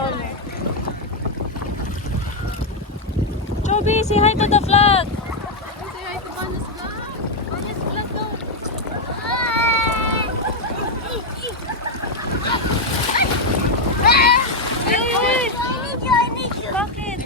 Lolo. Joby, say hi to the vlog. Say hi to Vanessa's vlog. Vanessa's vlog go. Bakit?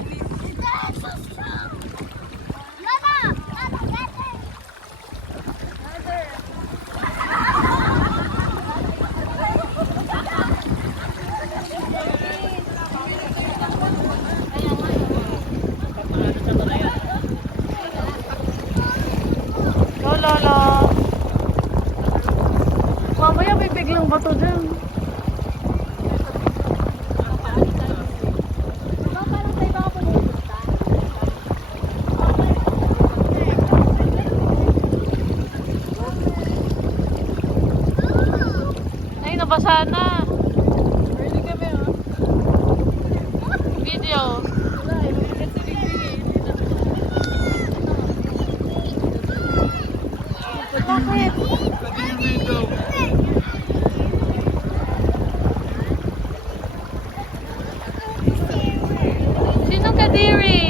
Go, Lolo. Mamaya may biglang bato dyan. Ay, nabasa na. Ready kami oh. Video. Wala eh. Kasi bibigay. Bakit? Sinong kadiri?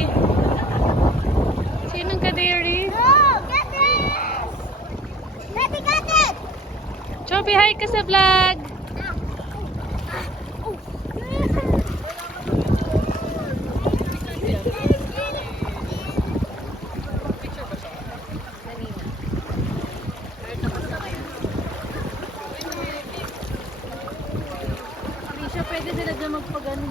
Sinong kadiri? Joby, hi ka sa vlog. Risha, pwede sila dyan magpagano.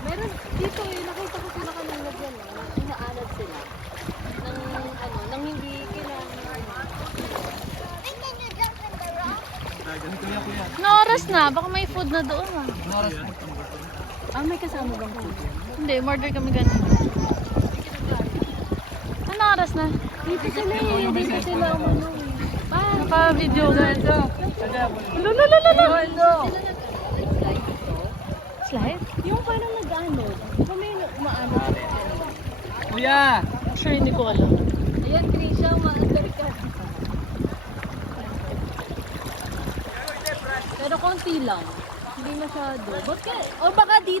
Meron dito eh, nakita ko sila kanina dyan eh. Inaalad sila. Nang hindi kailangan. Ano oras na? Baka may food na doon ah. Ah, may kasama bang food? Hindi, order kami ganun. Ano oras na? Dito sila eh, dito sila umano eh. Ah, Naka-video na ito. Lolo! Slide? yung parang nag-ano. Di ba may umaano? Kuya! Sure, hindi ko alam. Ayan, Trisha, umaandar ka. Pero konti lang. Hindi masyado. Ba't ka? O baka dito